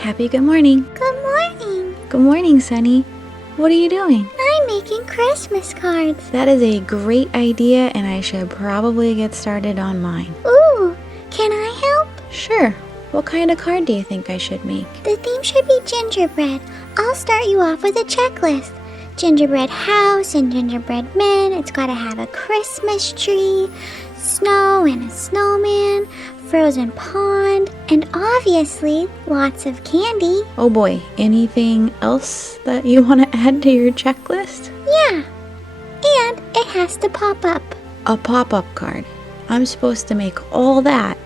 Happy good morning. Good morning. Good morning, Sunny. What are you doing? I'm making Christmas cards. That is a great idea, and I should probably get started on mine. Ooh, can I help? Sure. What kind of card do you think I should make? The theme should be gingerbread. I'll start you off with a checklist. Gingerbread House and Gingerbread Men. It's got to have a Christmas tree, snow and a snowman, frozen pond, and obviously lots of candy. Oh boy, anything else that you want to add to your checklist? Yeah, and it has to pop up. A pop-up card. I'm supposed to make all that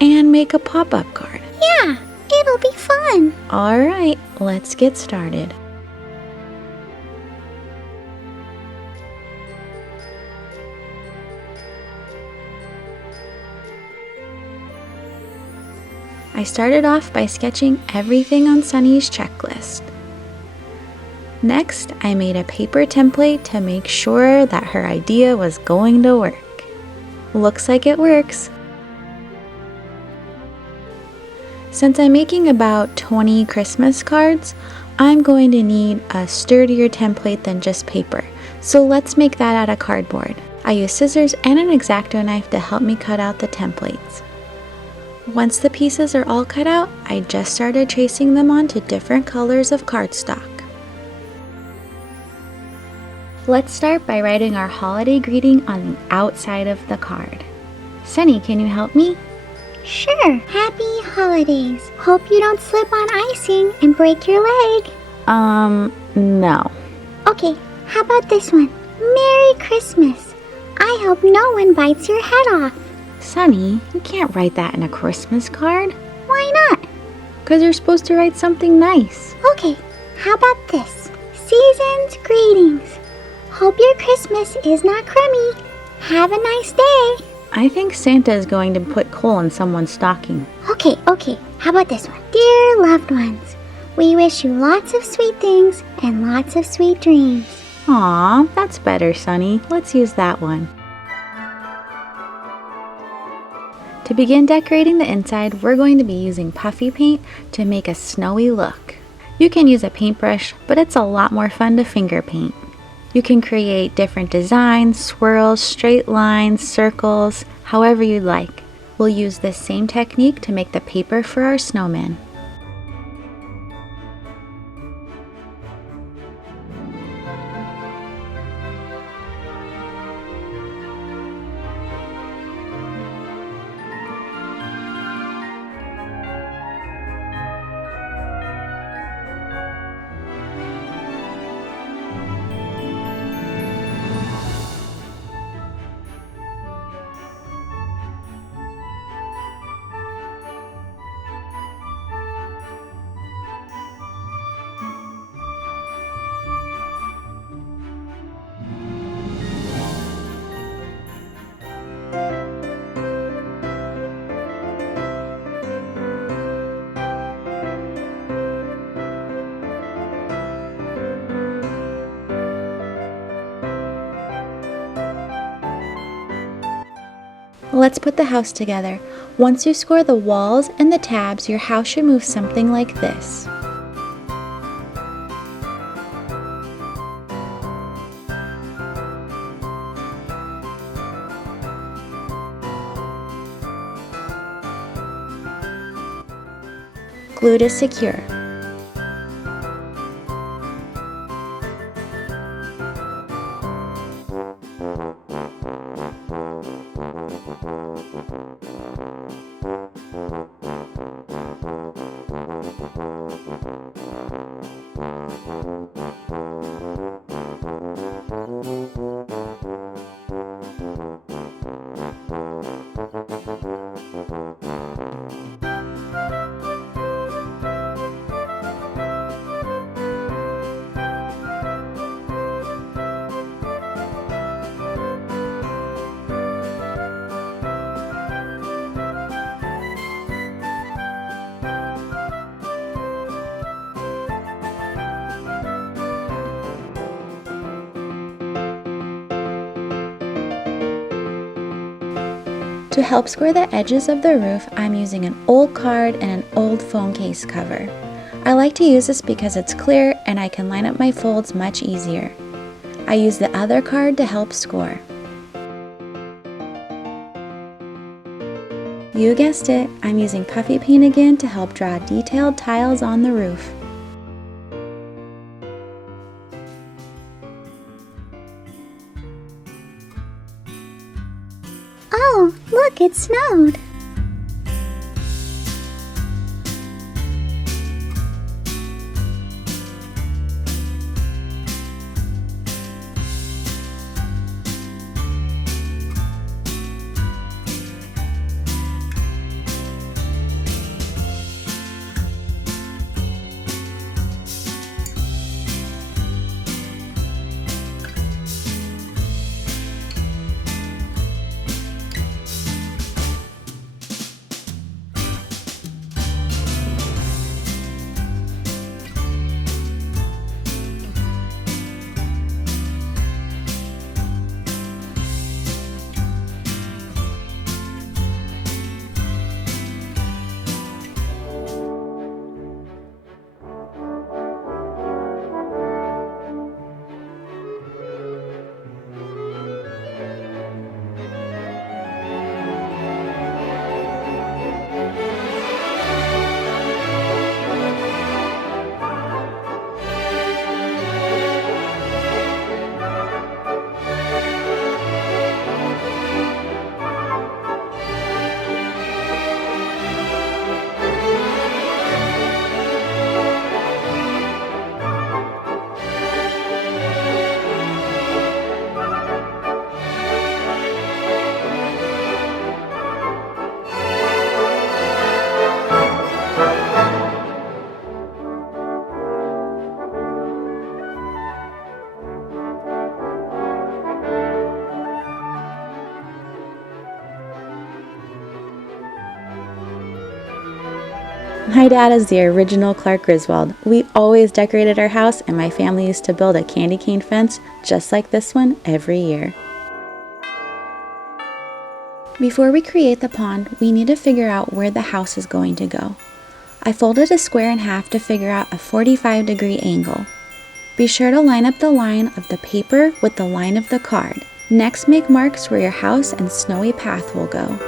and make a pop-up card. Yeah, it'll be fun. All right, let's get started. I started off by sketching everything on Sunny's checklist. Next, I made a paper template to make sure that her idea was going to work. Looks like it works. Since I'm making about 20 Christmas cards, I'm going to need a sturdier template than just paper. So let's make that out of cardboard. I used scissors and an X-Acto knife to help me cut out the templates. Once the pieces are all cut out, I just started tracing them onto different colors of cardstock. Let's start by writing our holiday greeting on the outside of the card. Sunny, can you help me? Sure. Happy holidays. Hope you don't slip on icing and break your leg. No. Okay, how about this one? Merry Christmas. I hope no one bites your head off. Sunny, you can't write that in a Christmas card. Why not? Because you're supposed to write something nice. Okay, how about this? Season's greetings. Hope your Christmas is not crummy. Have a nice day. I think Santa is going to put coal in someone's stocking. Okay, how about this one? Dear loved ones, we wish you lots of sweet things and lots of sweet dreams. Aw, that's better, Sunny. Let's use that one. To begin decorating the inside, we're going to be using puffy paint to make a snowy look. You can use a paintbrush, but it's a lot more fun to finger paint. You can create different designs, swirls, straight lines, circles, however you'd like. We'll use this same technique to make the paper for our snowman. Let's put the house together. Once you score the walls and the tabs, your house should move something like this. Glue to secure. To help score the edges of the roof, I'm using an old card and an old phone case cover. I like to use this because it's clear and I can line up my folds much easier. I use the other card to help score. You guessed it, I'm using puffy paint again to help draw detailed tiles on the roof. Oh, look, it snowed. My dad is the original Clark Griswold. We always decorated our house and my family used to build a candy cane fence just like this one every year. Before we create the pond, we need to figure out where the house is going to go. I folded a square in half to figure out a 45-degree angle. Be sure to line up the line of the paper with the line of the card. Next, make marks where your house and snowy path will go.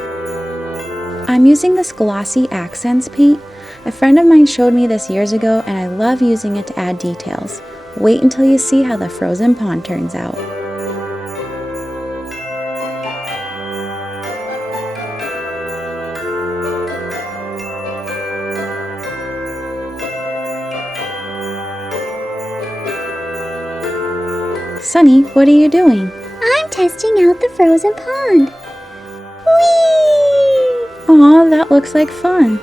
I'm using this glossy accents paint. A friend of mine showed me this years ago and I love using it to add details. Wait until you see how the frozen pond turns out. Sunny, what are you doing? I'm testing out the frozen pond. Whee! Aw, that looks like fun.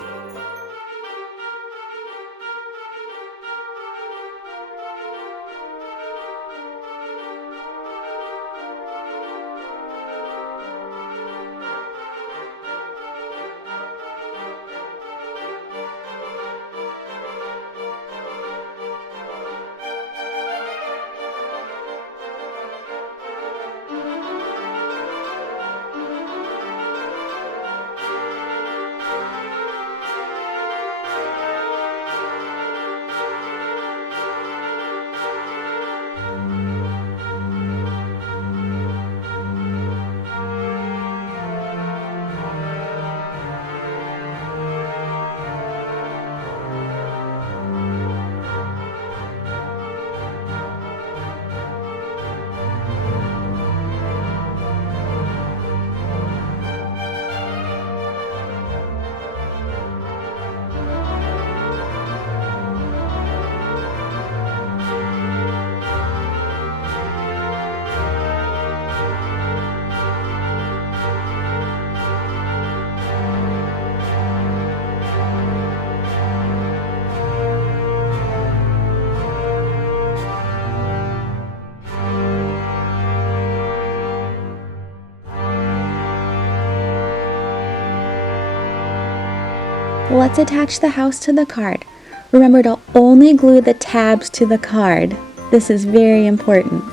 Let's attach the house to the card. Remember to only glue the tabs to the card. This is very important.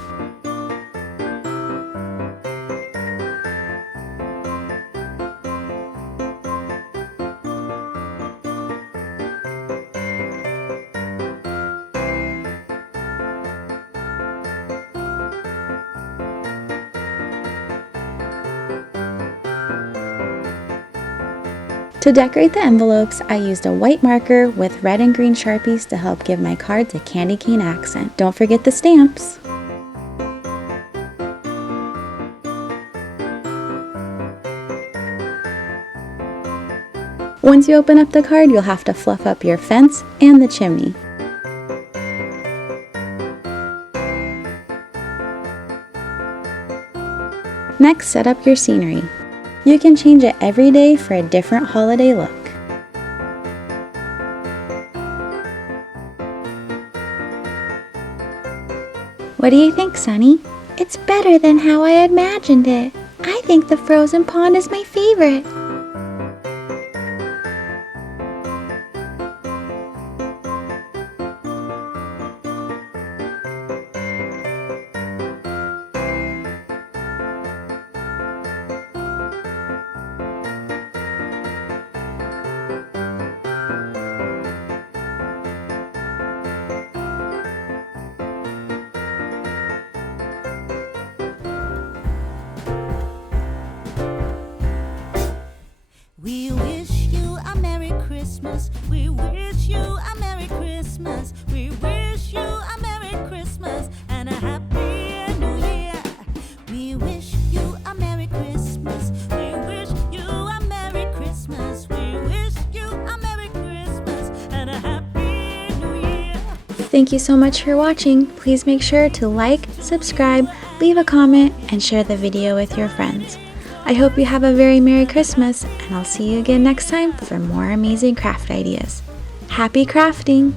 To decorate the envelopes, I used a white marker with red and green Sharpies to help give my cards a candy cane accent. Don't forget the stamps. Once you open up the card, you'll have to fluff up your fence and the chimney. Next, set up your scenery. You can change it every day for a different holiday look. What do you think, Sunny? It's better than how I imagined it. I think the frozen pond is my favorite. We wish you a Merry Christmas. We wish you a Merry Christmas. We wish you a Merry Christmas and a Happy New Year. We wish you a Merry Christmas. We wish you a Merry Christmas. We wish you a Merry Christmas and a Happy New Year. Thank you so much for watching. Please make sure to like, subscribe, leave a comment, and share the video with your friends. I hope you have a very Merry Christmas, and I'll see you again next time for more amazing craft ideas. Happy crafting!